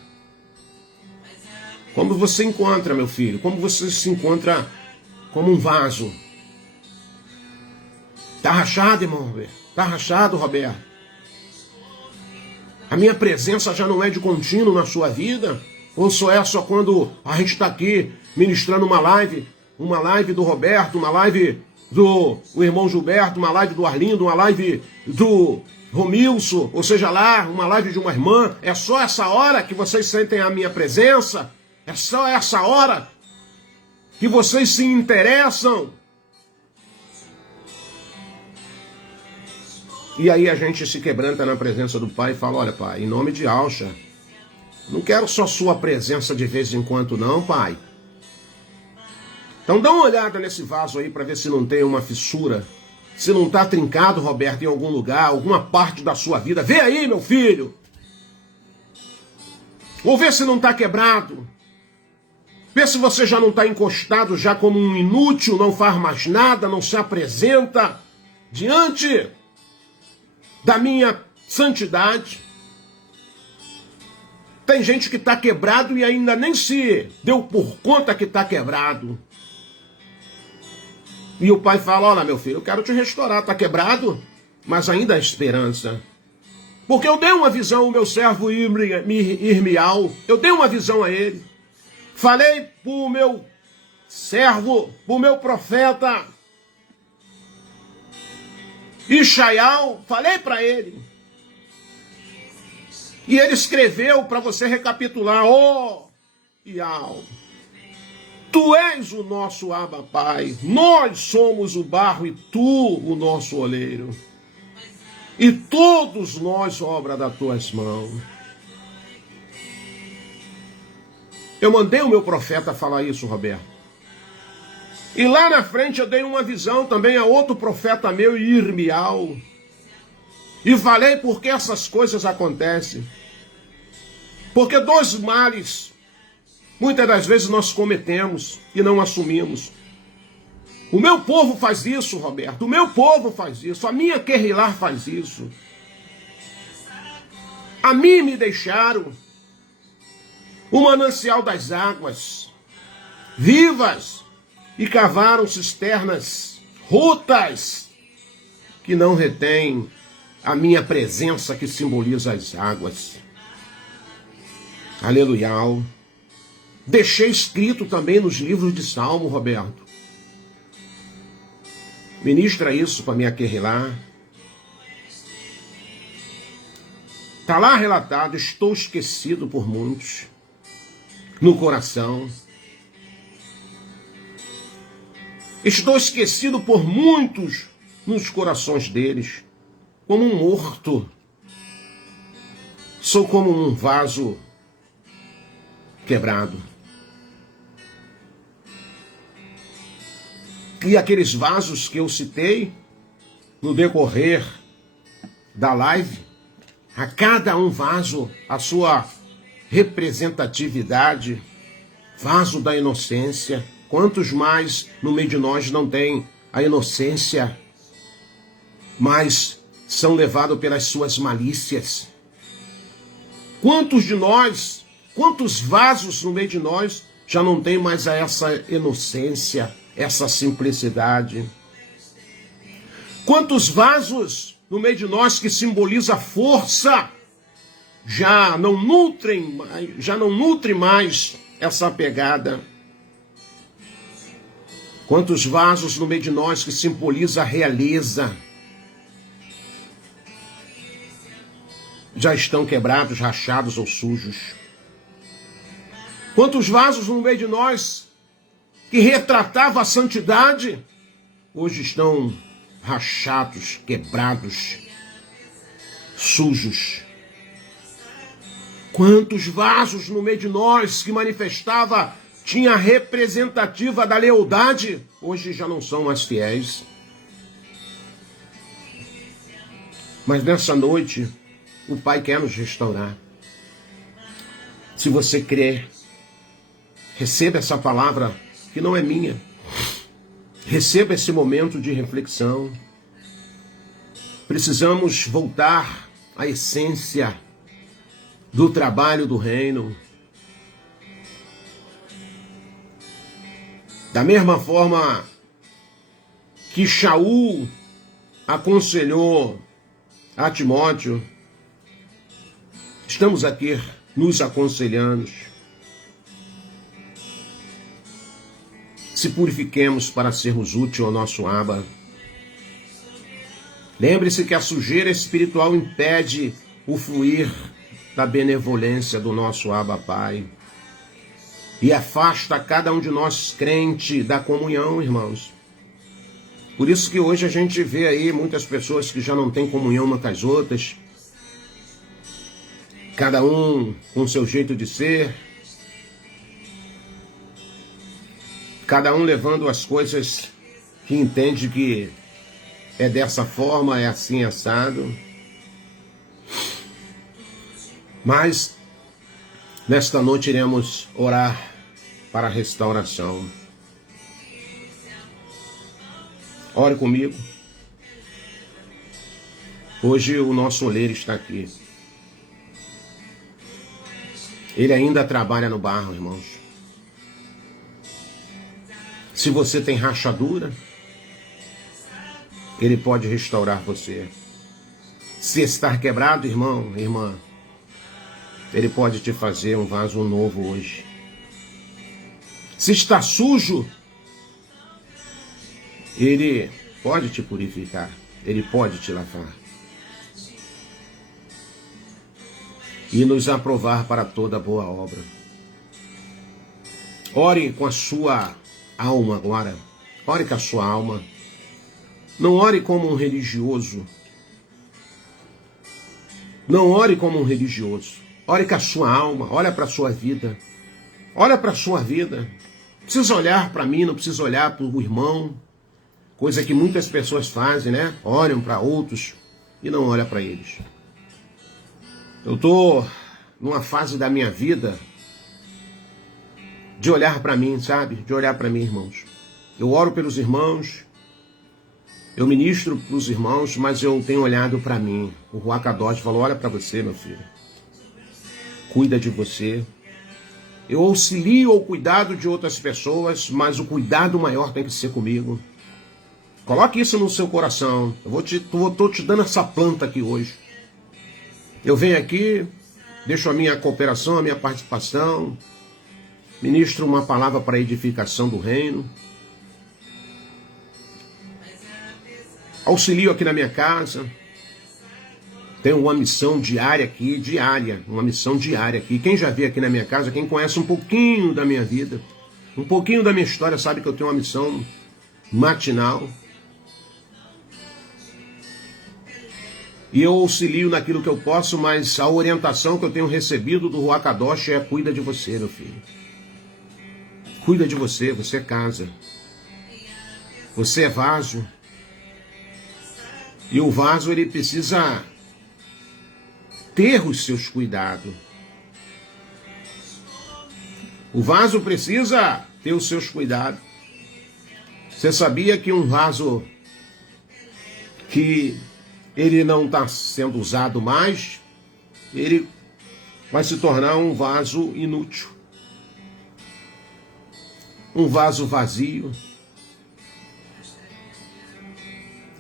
como você encontra, meu filho? Como você se encontra como um vaso? Tá rachado, irmão Roberto? Tá rachado, Roberto? A minha presença já não é de contínuo na sua vida? Ou só é só quando a gente está aqui ministrando uma live do Roberto, uma live do irmão Gilberto, uma live do Arlindo, uma live do Romilson, ou seja lá, uma live de uma irmã? É só essa hora que vocês sentem a minha presença? É só essa hora que vocês se interessam? E aí a gente se quebranta na presença do Pai e fala, olha, Pai, em nome de Yahushua, não quero só sua presença de vez em quando não, Pai. Então dá uma olhada nesse vaso aí para ver se não tem uma fissura, se não está trincado, Roberto, em algum lugar, alguma parte da sua vida. Vê aí, meu filho. Ou vê se não está quebrado. Vê se você já não está encostado já como um inútil, não faz mais nada, não se apresenta diante da minha santidade. Tem gente que está quebrado e ainda nem se deu por conta que está quebrado. E o Pai fala, olha meu filho, eu quero te restaurar, está quebrado? mas ainda há esperança. Porque eu dei uma visão ao meu servo Irmial, eu dei uma visão a ele. Falei para o meu servo, para o meu profeta Ishaial, falei para ele. E ele escreveu para você recapitular: ó, Ial, tu és o nosso Abba Pai, nós somos o barro e tu o nosso oleiro. E todos nós obra das tuas mãos. Eu mandei o meu profeta falar isso, Roberto. E lá na frente eu dei uma visão também a outro profeta meu, Irmial. E falei por que essas coisas acontecem. Porque dois males, muitas das vezes nós cometemos e não assumimos. O meu povo faz isso, Roberto. O meu povo faz isso. A minha Querrilar faz isso. A mim me deixaram o manancial das águas vivas e cavaram cisternas rotas que não retêm a minha presença que simboliza as águas. Aleluia. Deixei escrito também nos livros de Salmo, Roberto. Ministra isso para minha Querrilar. Está lá relatado: estou esquecido por muitos no coração. Estou esquecido por muitos nos corações deles, como um morto. Sou como um vaso quebrado. E aqueles vasos que eu citei no decorrer da live, a cada um vaso a sua representatividade, vaso da inocência. Quantos mais no meio de nós não tem a inocência, mas são levados pelas suas malícias? Quantos de nós, quantos vasos no meio de nós já não tem mais essa inocência, essa simplicidade? Quantos vasos no meio de nós que simboliza força já não nutrem mais essa pegada? Quantos vasos no meio de nós que simboliza a realeza já estão quebrados, rachados ou sujos? Quantos vasos no meio de nós que retratava a santidade hoje estão rachados, quebrados, sujos? Quantos vasos no meio de nós que manifestava, tinha a representativa da lealdade, hoje já não são mais fiéis? Mas nessa noite, o Pai quer nos restaurar. Se você crer, receba essa palavra que não é minha. Receba esse momento de reflexão. Precisamos voltar à essência do trabalho do reino. Da mesma forma que Shaul aconselhou a Timóteo, estamos aqui nos aconselhando. Se purifiquemos para sermos úteis ao nosso Abba. Lembre-se que a sujeira espiritual impede o fluir da benevolência do nosso Abba Pai. E afasta cada um de nós crente da comunhão, irmãos. Por isso que hoje a gente vê aí muitas pessoas que já não têm comunhão umas com as outras. Cada um com seu jeito de ser. Cada um levando as coisas que entende que é dessa forma, é assim, assado. Mas nesta noite iremos orar para a restauração. Ore comigo. Hoje o nosso oleiro está aqui. Ele ainda trabalha no barro, irmãos. Se você tem rachadura, ele pode restaurar você. Se estar quebrado, irmão, irmã, Ele pode te fazer um vaso novo hoje. Se está sujo, Ele pode te purificar. Ele pode te lavar. E nos aprovar para toda boa obra. Ore com a sua alma agora. Ore com a sua alma. Não ore como um religioso. Não ore como um religioso. Ore com a sua alma. Olha para a sua vida. Olha para a sua vida. Não precisa olhar para mim, não precisa olhar para o irmão. Coisa que muitas pessoas fazem, né? Olham para outros e não olham para eles. Eu estou numa fase da minha vida de olhar para mim, sabe? De olhar para mim, irmãos. Eu oro pelos irmãos, eu ministro para os irmãos, mas eu tenho olhado para mim. O Ruach Kadosh falou, olha para você, meu filho. Cuida de você. Eu auxilio ao cuidado de outras pessoas, mas o cuidado maior tem que ser comigo. Coloque isso no seu coração. Eu estou te dando essa planta aqui hoje. Eu venho aqui, deixo a minha cooperação, a minha participação, ministro uma palavra para a edificação do reino. Auxilio aqui na minha casa. Tenho uma missão diária aqui, uma missão diária aqui. Quem já veio aqui na minha casa, quem conhece um pouquinho da minha vida, um pouquinho da minha história, sabe que eu tenho uma missão matinal. E eu auxilio naquilo que eu posso, mas a orientação que eu tenho recebido do Ruach Kadosh é cuida de você, meu filho. Cuida de você, você é casa. Você é vaso. E o vaso, ele precisa ter os seus cuidados. O vaso precisa ter os seus cuidados. Você sabia que um vaso que ele não está sendo usado mais, ele vai se tornar um vaso inútil. Um vaso vazio.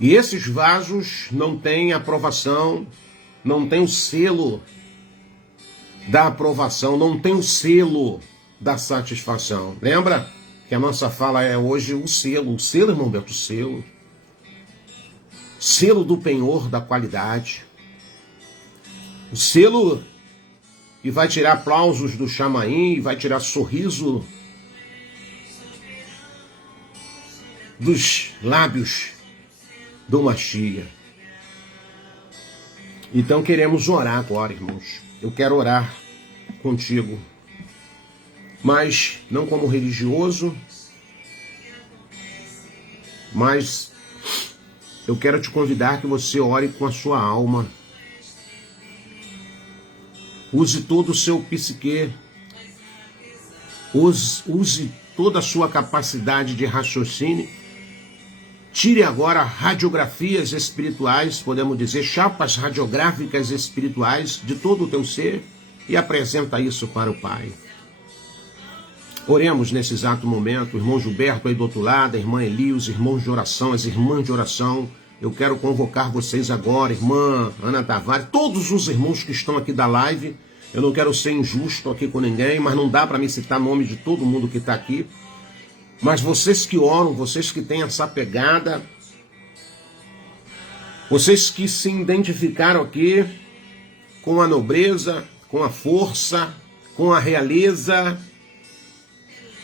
E esses vasos não têm aprovação, não tem o selo da aprovação, não tem o selo da satisfação. Lembra que a nossa fala é hoje o selo, irmão Beto, o selo. Selo do penhor da qualidade. O selo que vai tirar aplausos do chamaim, vai tirar sorriso dos lábios do Mashiach. Então queremos orar agora, irmãos. Eu quero orar contigo. Mas não como religioso, mas eu quero te convidar que você ore com a sua alma. Use todo o seu psique. Use toda a sua capacidade de raciocínio. Tire agora radiografias espirituais, podemos dizer, chapas radiográficas espirituais de todo o teu ser e apresenta isso para o Pai. Oremos nesse exato momento, o irmão Gilberto aí do outro lado, a irmã Eli, os irmãos de oração, as irmãs de oração. Eu quero convocar vocês agora, irmã Ana Tavares, todos os irmãos que estão aqui da live. Eu não quero ser injusto aqui com ninguém, mas não dá para me citar nome de todo mundo que está aqui. Mas vocês que oram, vocês que têm essa pegada, vocês que se identificaram aqui com a nobreza, com a força, com a realeza,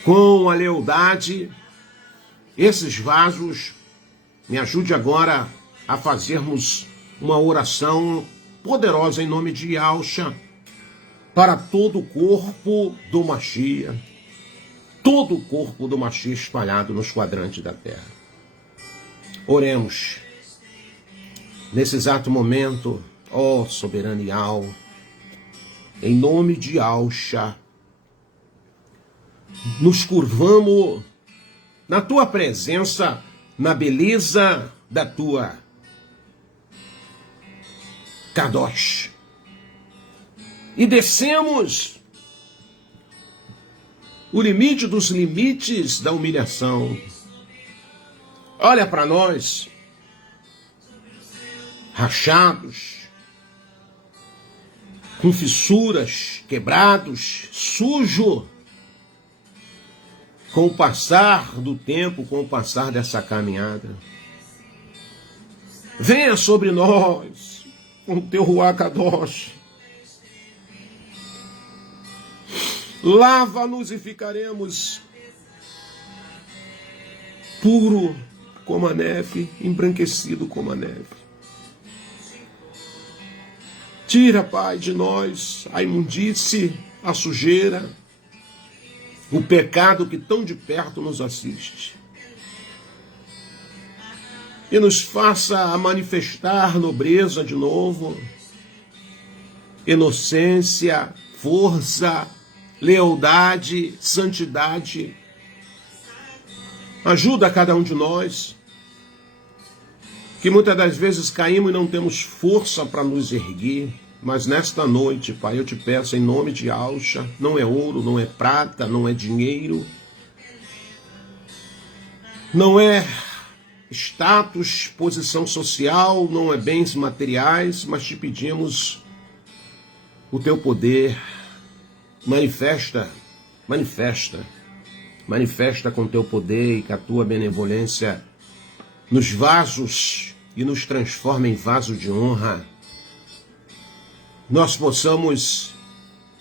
com a lealdade, esses vasos, me ajude agora a fazermos uma oração poderosa em nome de Yahushua para todo o corpo do Mashiach. Todo o corpo do Mashiach espalhado nos quadrantes da terra. Oremos. Nesse exato momento, ó soberano Yahweh, em nome de Yahushua, nos curvamos na tua presença, na beleza da tua Kadosh. E descemos o limite dos limites da humilhação. Olha para nós, rachados, com fissuras, quebrados, sujo. Com o passar do tempo, com o passar dessa caminhada, venha sobre nós com o teu Ruach Kadosh. Lava-nos e ficaremos puro como a neve, embranquecido como a neve. Tira, Pai, de nós a imundície, a sujeira, o pecado que tão de perto nos assiste. E nos faça a manifestar nobreza de novo, inocência, força, lealdade, santidade. Ajuda a cada um de nós, que muitas das vezes caímos e não temos força para nos erguer. Mas nesta noite, Pai, eu te peço em nome de Yahushua, não é ouro, não é prata, não é dinheiro, não é status, posição social, não é bens materiais, mas te pedimos o teu poder. Manifesta com teu poder e com a tua benevolência nos vasos e nos transforma em vaso de honra. Nós possamos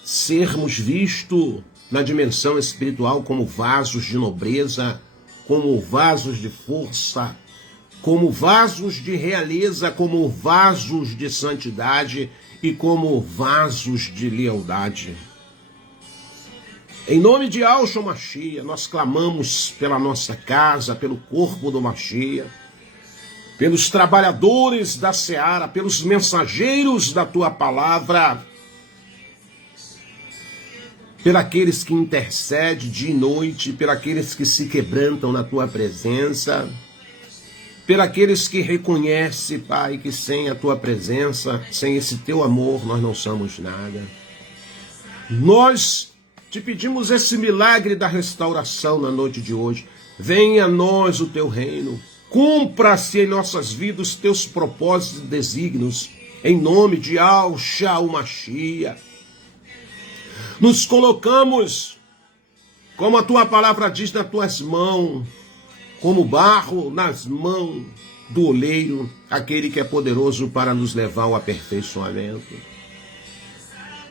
sermos vistos na dimensão espiritual como vasos de nobreza, como vasos de força, como vasos de realeza, como vasos de santidade e como vasos de lealdade. Em nome de Yahushua Mashiach, nós clamamos pela nossa casa, pelo corpo do Mashiach, pelos trabalhadores da seara, pelos mensageiros da tua palavra, pelos que intercedem dia e noite, pelos que se quebrantam na tua presença, pelos que reconhecem, Pai, que sem a tua presença, sem esse teu amor, nós não somos nada. Nós te pedimos esse milagre da restauração na noite de hoje. Venha a nós o teu reino. Cumpra-se em nossas vidas os teus propósitos e desígnios, em nome de Yahushua Mashiach. Nos colocamos, como a tua palavra diz, nas tuas mãos, como barro nas mãos do oleiro, aquele que é poderoso para nos levar ao aperfeiçoamento.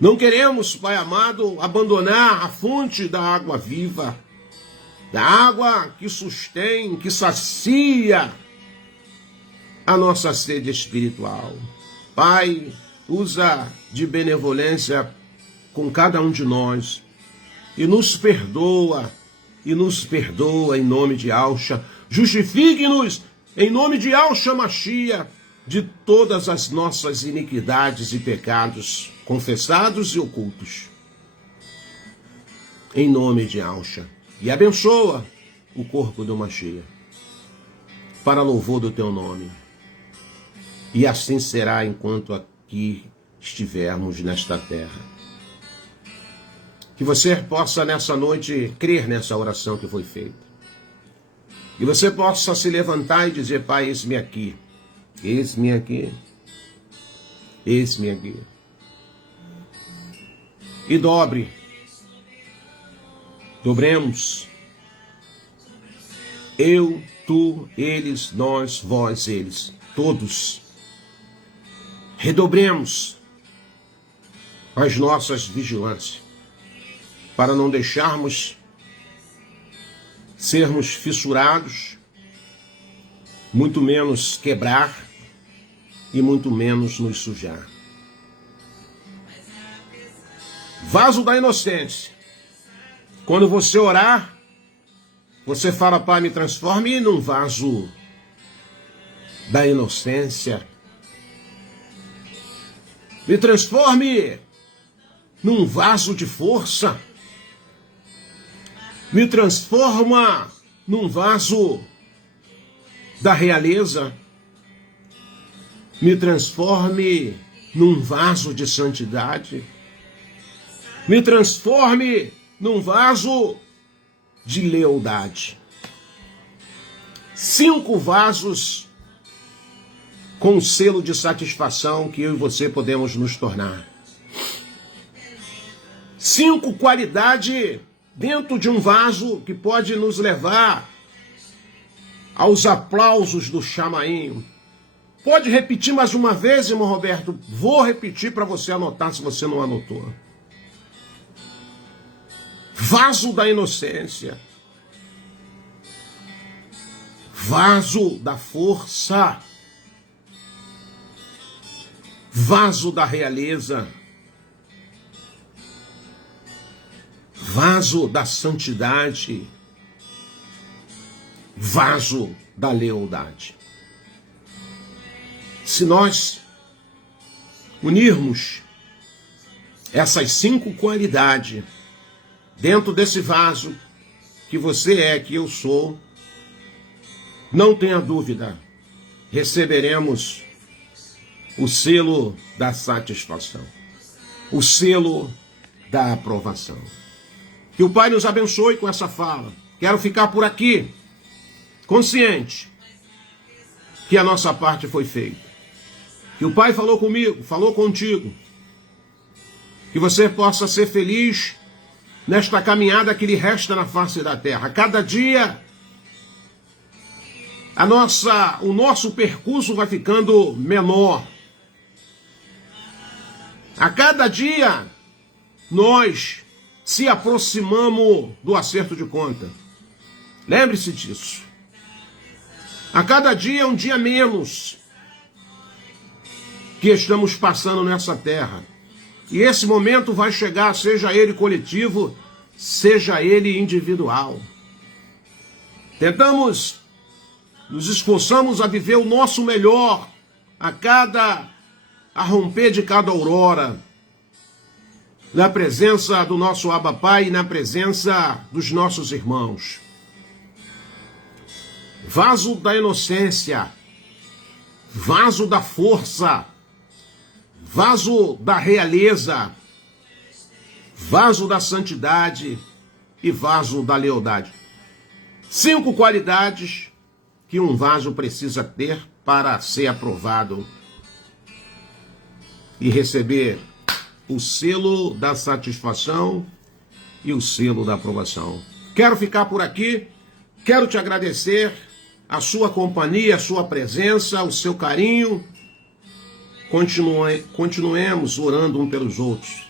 Não queremos, Pai amado, abandonar a fonte da água viva, da água que sustém, que sacia a nossa sede espiritual. Pai, usa de benevolência com cada um de nós e nos perdoa em nome de Yahushua. Justifique-nos em nome de Yahushua Mashiach de todas as nossas iniquidades e pecados, confessados e ocultos. Em nome de Yahushua. E abençoa o corpo do Mashiach, para louvor do teu nome. E assim será enquanto aqui estivermos nesta terra. Que você possa nessa noite crer nessa oração que foi feita. Que você possa se levantar e dizer: Pai, eis-me aqui. Eis-me aqui. Eis-me aqui. E dobremos. Eu, tu, eles, nós, vós, eles. Todos. Redobremos as nossas vigilâncias, para não deixarmos sermos fissurados, muito menos quebrar e muito menos nos sujar. Vaso da inocência. Quando você orar, você fala: Pai, me transforme num vaso da inocência. Me transforme num vaso de força. Me transforma num vaso da realeza. Me transforme num vaso de santidade. Me transforme num vaso de lealdade. 5 vasos com selo de satisfação que eu e você podemos nos tornar. 5 qualidades dentro de um vaso que pode nos levar aos aplausos do chamainho. Pode repetir mais uma vez, irmão Roberto? Vou repetir para você anotar se você não anotou. Vaso da inocência. Vaso da força. Vaso da realeza. Vaso da santidade. Vaso da lealdade. Se nós unirmos essas 5 qualidades dentro desse vaso que você é, que eu sou, não tenha dúvida, receberemos o selo da satisfação, o selo da aprovação. Que o Pai nos abençoe com essa fala. Quero ficar por aqui, consciente que a nossa parte foi feita. Que o Pai falou comigo, falou contigo. Que você possa ser feliz nesta caminhada que lhe resta na face da terra. A cada dia, o nosso percurso vai ficando menor. A cada dia, nós se aproximamos do acerto de conta. Lembre-se disso. A cada dia é um dia menos que estamos passando nessa terra. E esse momento vai chegar, seja ele coletivo, seja ele individual. Nos esforçamos a viver o nosso melhor a romper de cada aurora, na presença do nosso Abba Pai e na presença dos nossos irmãos. Vaso da inocência, vaso da força, vaso da realeza, vaso da santidade e vaso da lealdade. 5 qualidades que um vaso precisa ter para ser aprovado e receber o selo da satisfação e o selo da aprovação. Quero ficar por aqui, quero te agradecer a sua companhia, a sua presença, o seu carinho. Continuemos orando um pelos outros.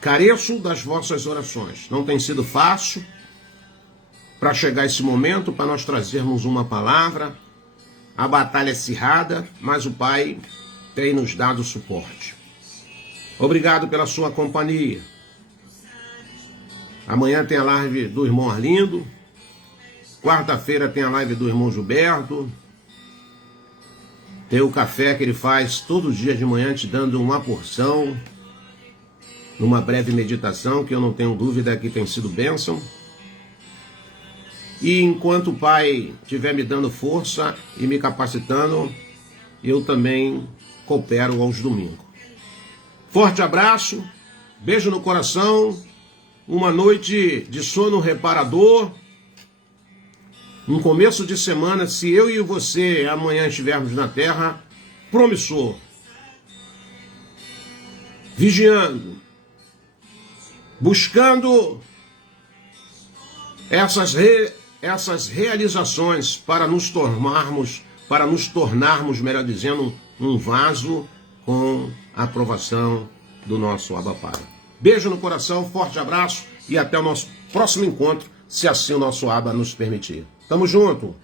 Careço das vossas orações. Não tem sido fácil para chegar esse momento, para nós trazermos uma palavra. A batalha é acirrada, mas o Pai tem nos dado suporte. Obrigado pela sua companhia. Amanhã tem a live do irmão Arlindo. Quarta-feira tem a live do irmão Gilberto. Tem o café que ele faz todos os dias de manhã, te dando uma porção, numa breve meditação, que eu não tenho dúvida que tem sido bênção. E enquanto o Pai estiver me dando força e me capacitando, eu também coopero aos domingos. Forte abraço, beijo no coração, uma noite de sono reparador, um começo de semana, se eu e você amanhã estivermos na terra, promissor, vigiando, buscando essas realizações para nos tornarmos, melhor dizendo, um vaso com a aprovação do nosso Abba Pai. Beijo no coração, forte abraço e até o nosso próximo encontro, se assim o nosso Abba nos permitir. Tamo junto!